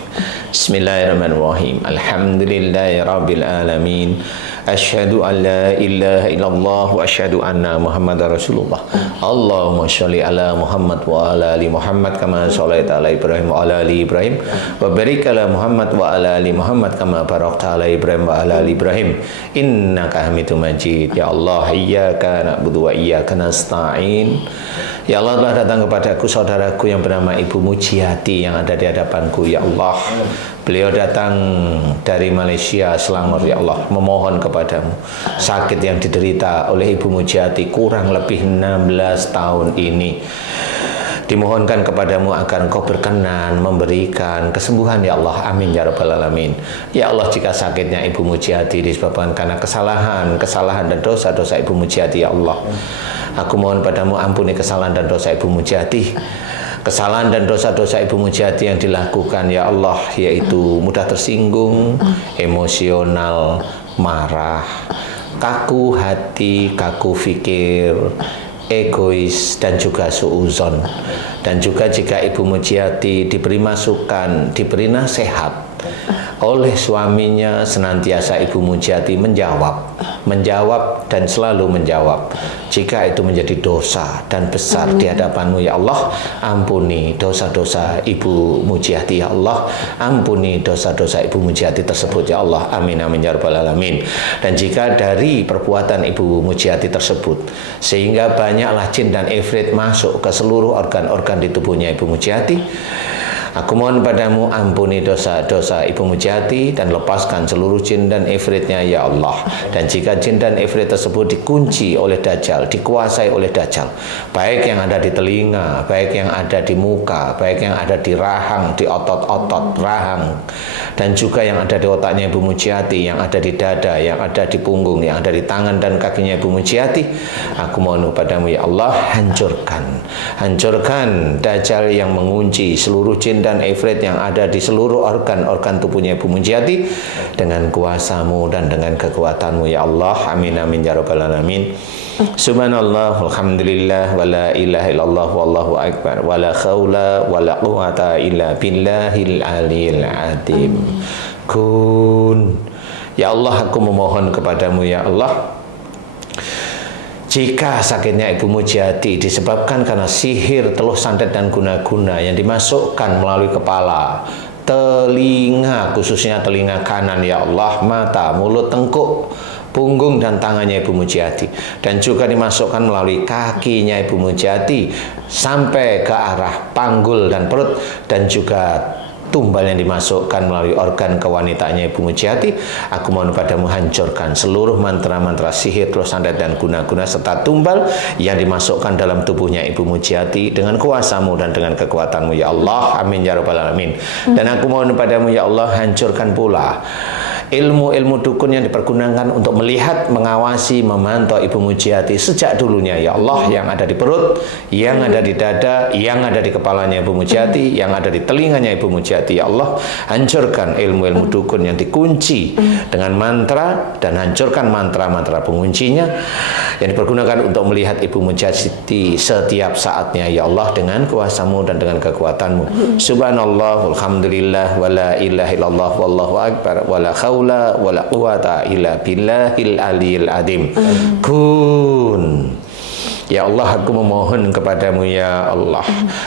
Bismillahirrahmanirrahim. Alhamdulillahirabbil alamin. Asyhadu an la ilaha illallah wa asyhadu anna Muhammadar Rasulullah. Allahumma sholli ala Muhammad wa ala ali Muhammad kama shallaita ala Ibrahim wa ala ali Ibrahim wa barik ala Muhammad wa ala ali Muhammad kama barakta ala Ibrahim wa ala ali Ibrahim innaka Hamidum Majid. Ya Allah, iyyaka na'budu wa iyyaka nasta'in. Ya Allah, telah datang kepadaku saudaraku yang bernama Ibu Mujiati yang ada di hadapanku. Ya Allah, beliau datang dari Malaysia, Selangor. Ya Allah, memohon kepadamu sakit yang diderita oleh Ibu Mujiati kurang lebih 16 tahun ini, dimohonkan kepadamu agar Engkau berkenan memberikan kesembuhan. Ya Allah, amin ya rabbal alamin. Ya Allah, jika sakitnya Ibu Mujiati disebabkan karena kesalahan dan dosa-dosa Ibu Mujiati, ya Allah, aku mohon padamu ampuni kesalahan dan dosa Ibu Mujiati. Kesalahan dan dosa-dosa Ibu Mujiati yang dilakukan, ya Allah, yaitu mudah tersinggung, emosional, marah, kaku hati, kaku fikir, egois, dan juga suuzon. Dan juga jika Ibu Mujiati diberi masukan, diberi nasihat oleh suaminya, senantiasa Ibu Mujiati menjawab dan selalu menjawab. Jika itu menjadi dosa dan besar di hadapanmu, ya Allah, ampuni dosa-dosa Ibu Mujiati, ya Allah, ampuni dosa-dosa Ibu Mujiati tersebut, ya Allah, amin amin ya rabbal alamin. Dan jika dari perbuatan Ibu Mujiati tersebut sehingga banyaklah jin dan ifrit masuk ke seluruh organ-organ di tubuhnya Ibu Mujiati, aku mohon padamu ampuni dosa-dosa Ibu Mujiati dan lepaskan seluruh jin dan ifritnya, ya Allah. Dan jika jin dan ifrit tersebut dikunci oleh Dajjal, dikuasai oleh Dajjal, baik yang ada di telinga, baik yang ada di muka, baik yang ada di rahang, di otot-otot rahang, dan juga yang ada di otaknya Ibu Mujiati, yang ada di dada, yang ada di punggung, yang ada di tangan dan kakinya Ibu Mujiati, aku mohon padamu, ya Allah, hancurkan Dajjal yang mengunci seluruh jin dan ifrit yang ada di seluruh organ-organ tubuhnya Ibu Mujiati dengan kuasamu dan dengan kekuatanmu, ya Allah, amin amin ya rabbal alamin. Subhanallah, alhamdulillah, wa la ilaha illallah, wallahu akbar, wa la khawla wa la quwata illa billahil aliyil azim. Kun, ya Allah, aku memohon kepadamu, ya Allah, jika sakitnya Ibu Mujiati disebabkan karena sihir, teluh santet dan guna-guna yang dimasukkan melalui kepala, telinga, khususnya telinga kanan, ya Allah, mata, mulut, tengkuk, punggung dan tangannya Ibu Mujiati, dan juga dimasukkan melalui kakinya Ibu Mujiati sampai ke arah panggul dan perut, dan juga tumbal yang dimasukkan melalui organ kewanitaannya Ibu Mujiati, aku mohon padamu hancurkan seluruh mantra-mantra sihir, teluh santet dan guna-guna serta tumbal yang dimasukkan dalam tubuhnya Ibu Mujiati dengan kuasamu dan dengan kekuatanmu, ya Allah, amin ya rabbal alamin. Dan aku mohon padamu, ya Allah, hancurkan pula ilmu-ilmu dukun yang dipergunakan untuk melihat, mengawasi, memantau Ibu Mujiati sejak dulunya, ya Allah, yang ada di perut, yang ada di dada, yang ada di kepalanya Ibu Mujiati, yang ada di telinganya Ibu Mujiati, ya Allah, hancurkan ilmu-ilmu dukun yang dikunci dengan mantra, dan hancurkan mantra-mantra penguncinya yang dipergunakan untuk melihat Ibu Mujiati setiap saatnya, ya Allah, dengan kuasamu dan dengan kekuatanmu. Subhanallah, alhamdulillah, wa la ilaha illallah, wallahu akbar, wa la khawla wa la quwata illa billahil aliyil azim. Kun, ya Allah, aku memohon kepadamu, ya Allah,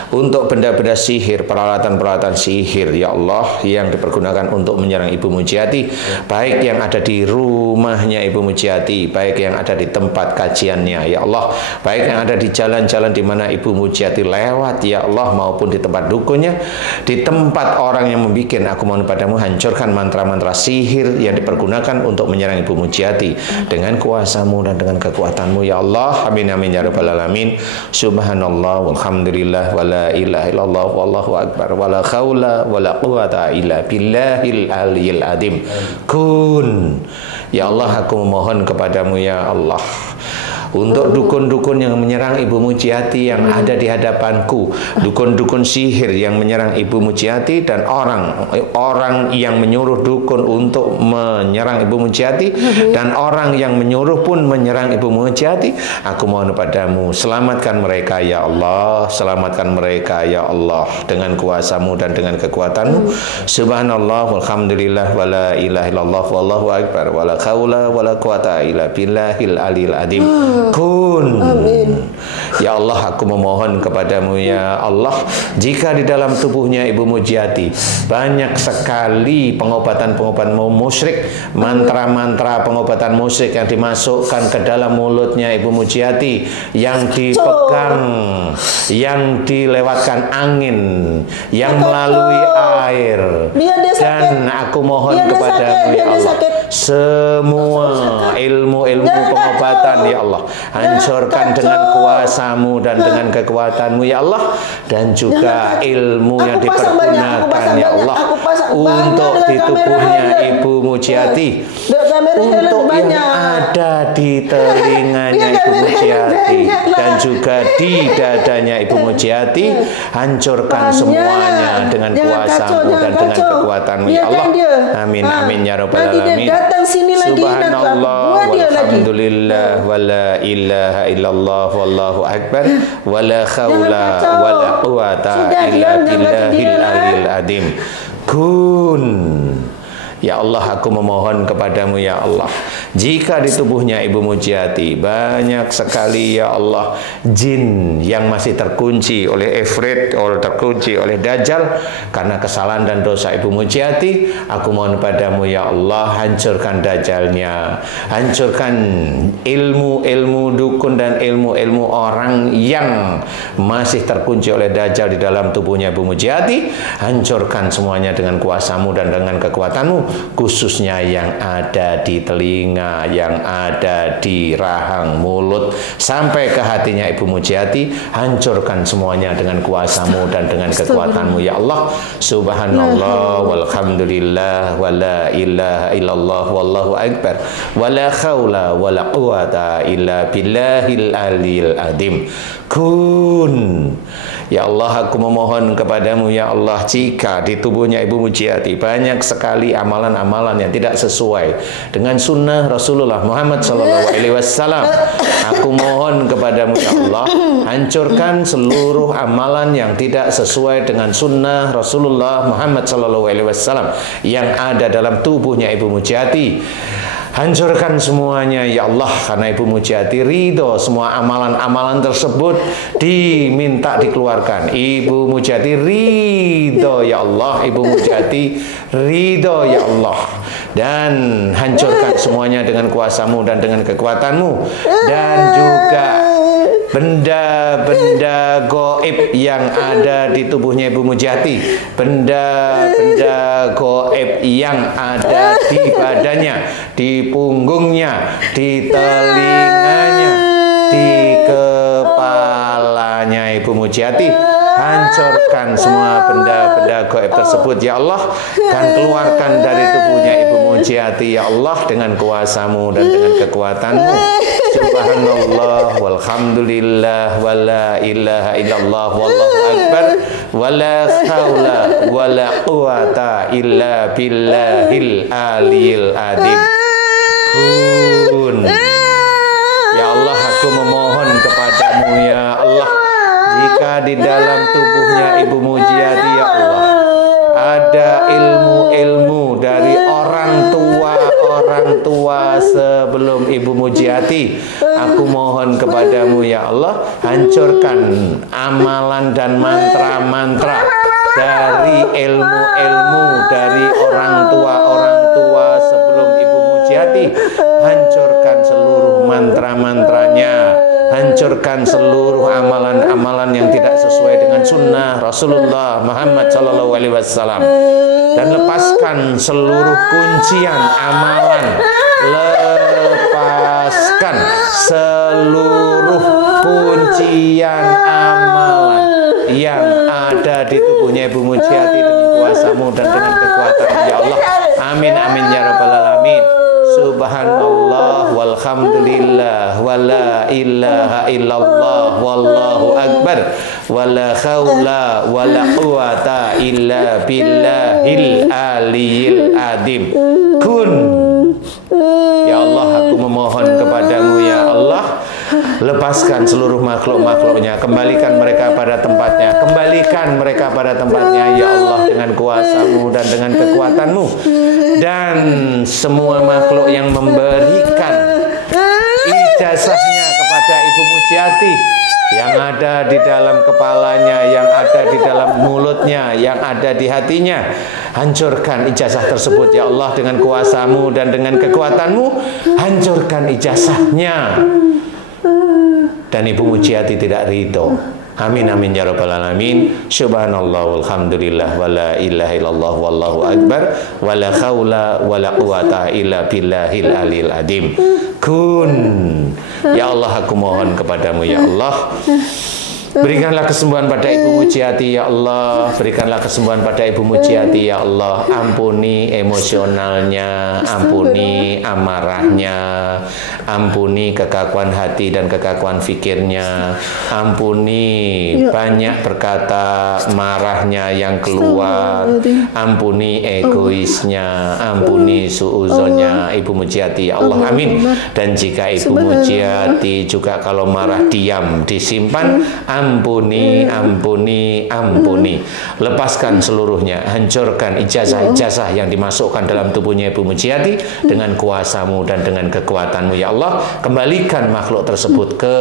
untuk benda-benda sihir, peralatan-peralatan sihir, ya Allah, yang dipergunakan untuk menyerang Ibu Mujiati, baik yang ada di rumahnya Ibu Mujiati, baik yang ada di tempat kajiannya, ya Allah, baik yang ada di jalan-jalan di mana Ibu Mujiati lewat, ya Allah, maupun di tempat dukunnya, di tempat orang yang membikin, aku mohon padamu hancurkan mantra-mantra sihir yang dipergunakan untuk menyerang Ibu Mujiati dengan kuasamu dan dengan kekuatanmu, ya Allah, amin amin ya rabbal rabbal alamin. Subhanallah walhamdulillah wala ilaha illallah wallahu akbar wala haula wala quwata illa billahil aliyil azim. Kun. Ya Allah, aku memohon kepadamu ya Allah, untuk dukun-dukun yang menyerang Ibu Mujiati yang ada di hadapanku, dukun-dukun sihir yang menyerang Ibu Mujiati, dan orang yang menyuruh dukun untuk menyerang Ibu Mujiati, dan orang yang menyuruh pun menyerang Ibu Mujiati, aku mohon padamu, selamatkan mereka ya Allah, selamatkan mereka ya Allah dengan kuasamu dan dengan kekuatanmu. Subhanallah walhamdulillah wala ilaha illallah wallahu akbar wala haula wala quwata illa billahil aliyil azim. Kun. Amin. Ya Allah, aku memohon kepadamu ya Allah, jika di dalam tubuhnya Ibu Mujiati banyak sekali pengobatan-pengobatan musyrik, mantra-mantra pengobatan musyrik yang dimasukkan ke dalam mulutnya Ibu Mujiati, yang dipegang, yang dilewatkan angin, yang melalui air, dan aku mohon kepadamu ya Allah, semua ilmu-ilmu pengobatan ya Allah, hancurkan dengan kuasamu dan dengan kekuatanmu ya Allah, dan juga ilmu yang dipergunakan ya Allah untuk di tubuhnya Ibu Mujiati, untuk yang ada di telinganya Ibu Mujiati dan juga di dadanya Ibu Mujiati, hancurkan semuanya dengan kuasamu dan dengan kekuatanmu ya Allah. Amin amin ya rabbal alamin. Subhanallah walhamdulillah wala ilaha illallah wallahu akbar wala haula wala quwata illa billahil aliyil azim. Kun. Ya Allah, aku memohon kepadamu ya Allah, jika di tubuhnya Ibu Mujiati banyak sekali ya Allah jin yang masih terkunci oleh Ifrit, terkunci oleh Dajjal karena kesalahan dan dosa Ibu Mujiati, aku mohon padamu ya Allah, hancurkan Dajjalnya, hancurkan ilmu-ilmu dukun dan ilmu-ilmu orang yang masih terkunci oleh Dajjal di dalam tubuhnya Ibu Mujiati, hancurkan semuanya dengan kuasamu dan dengan kekuatanmu, khususnya yang ada di telinga, yang ada di rahang mulut sampai ke hatinya Ibu Mujiati, hancurkan semuanya dengan kuasamu dan dengan kekuatanmu ya Allah. Subhanallah walhamdulillah wala ilaha illallah wallahu akbar wala haula wala quwata illa billahil aliyil azim. Kun. Ya Allah, aku memohon kepadamu ya Allah, jika di tubuhnya Ibu Mujiati banyak sekali amalan-amalan yang tidak sesuai dengan sunnah Rasulullah Muhammad SAW, aku mohon kepadamu ya Allah, hancurkan seluruh amalan yang tidak sesuai dengan sunnah Rasulullah Muhammad SAW yang ada dalam tubuhnya Ibu Mujiati. Hancurkan semuanya ya Allah, karena Ibu Mujiati ridho semua amalan-amalan tersebut diminta dikeluarkan. Ibu Mujiati ridho ya Allah, Ibu Mujiati ridho ya Allah, dan hancurkan semuanya dengan kuasamu dan dengan kekuatanmu, dan juga benda-benda goib yang ada di tubuhnya Ibu Mujiati, benda-benda goib yang ada di badannya, di punggungnya, di telinganya, di kepalanya Ibu Mujiati, hancurkan semua benda-benda gaib tersebut ya Allah, dan keluarkan dari tubuhnya Ibu Mujiati ya Allah dengan kuasamu dan dengan kekuatanmu. Subhanallah walhamdulillah wala ilaha illallah wallahu akbar wala haula wala quwata illa billahil aliyil azim. Kun. Ya Allah, aku memohon kepadamu ya Allah, jika di dalam tubuhnya Ibu Mujiati ya Allah ada ilmu-ilmu dari orang tua sebelum Ibu Mujiati, aku mohon kepadamu ya Allah, hancurkan amalan dan mantra-mantra dari ilmu-ilmu dari orang tua sebelum Ibu Mujiati, hancurkan seluruh mantra-mantranya, hancurkan seluruh amalan-amalan yang tidak sesuai dengan sunnah Rasulullah Muhammad SAW, dan lepaskan seluruh kuncian amalan, lepaskan seluruh kuncian amalan yang ada di tubuhnya Ibu Mujiati dengan kuasa-Mu dan dengan kekuatan ya Allah. Amin amin ya rabbal alamin. Subhanallah walhamdulillah wala ilaha illallah wallahu akbar wala haula wala quwata illa billahil aliyil adim. Kun. Ya Allah, aku memohon kepadamu ya Allah, lepaskan seluruh makhluk-makhluknya, kembalikan mereka pada tempatnya, kembalikan mereka pada tempatnya ya Allah dengan kuasa-Mu dan dengan kekuatan-Mu. Dan semua makhluk yang memberikan ijazahnya kepada Ibu Mujiati, yang ada di dalam kepalanya, yang ada di dalam mulutnya, yang ada di hatinya, hancurkan ijazah tersebut ya Allah dengan kuasa-Mu dan dengan kekuatan-Mu. Hancurkan ijazahnya. Dan Ibu Mujiati tidak ridho. Amin amin ya rabbal alamin. Subhanallah walhamdulillah wala ilaha illallah wallahu akbar wala haula wala quwata illa billahil alil adim. Kun. Ya Allah, aku mohon kepadamu ya Allah, berikanlah kesembuhan pada Ibu Mujiati ya Allah. Berikanlah kesembuhan pada Ibu Mujiati ya Allah. Ampuni emosionalnya, ampuni amarahnya, ampuni kekakuan hati dan kekakuan fikirnya, ampuni banyak berkata marahnya yang keluar, ampuni egoisnya, ampuni suuzonnya Ibu Mujiati ya Allah. Amin. Dan jika Ibu Mujiati juga kalau marah diam, disimpan, ampuni, ampuni, ampuni. Lepaskan seluruhnya, hancurkan ijazah-ijazah yang dimasukkan dalam tubuhnya Ibu Mujiati dengan kuasa-Mu dan dengan kekuatan-Mu ya Allah. Kembalikan makhluk tersebut ke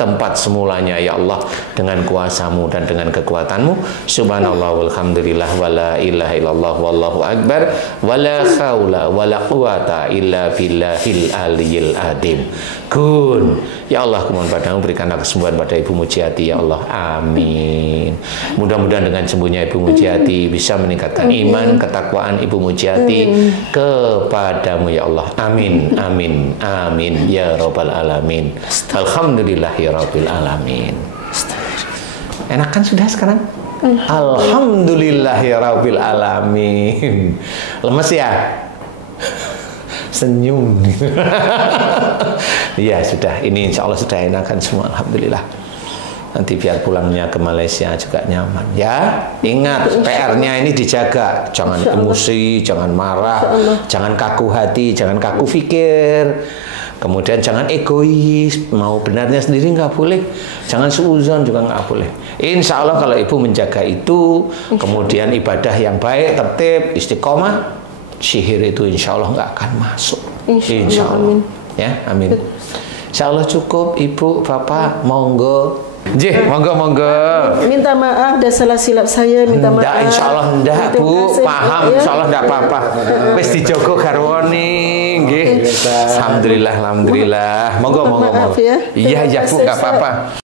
tempat semulanya ya Allah dengan kuasa-Mu dan dengan kekuatan-Mu. Subhanallah walhamdulillah wala ilaha illallah wallahu akbar wala haula wala quwata illa billahil aliyil adim. Kun. Ya Allah, aku mohon padamu, berikanlah kesembuhan pada Ibu Mujiati ya Allah. Amin. Mudah-mudahan dengan sembuhnya Ibu Mujiati bisa meningkatkan iman, ketakwaan Ibu Mujiati kepadamu ya Allah. Amin, amin, amin ya rabbal alamin. Alhamdulillahi rabbil alamin. Enak kan sudah sekarang? Alhamdulillahi rabbil alamin. Lemes ya? Senyum. Ya sudah, ini insya Allah sudah enakan semua, alhamdulillah. Nanti biar pulangnya ke Malaysia juga nyaman ya. Ingat, PR-nya ini dijaga, jangan emosi, jangan marah, jangan kaku hati, jangan kaku fikir. Kemudian jangan egois, mau benarnya sendiri nggak boleh, jangan suuzon juga nggak boleh. Insya Allah kalau Ibu menjaga itu, kemudian ibadah yang baik, tertib, istiqomah, sihir itu insya Allah nggak akan masuk. Insya Allah. Ya, amin. Insya Allah cukup, Ibu, Bapak, monggo. Jih, monggo. Minta maaf, ada salah silap saya, minta maaf. Nggak, insya Allah ndak, Bu. Paham, insya Allah ndak apa-apa. Wis dijogo garwani, nggih. Alhamdulillah. Monggo. Maaf ya. Iya, Bu, nggak apa-apa.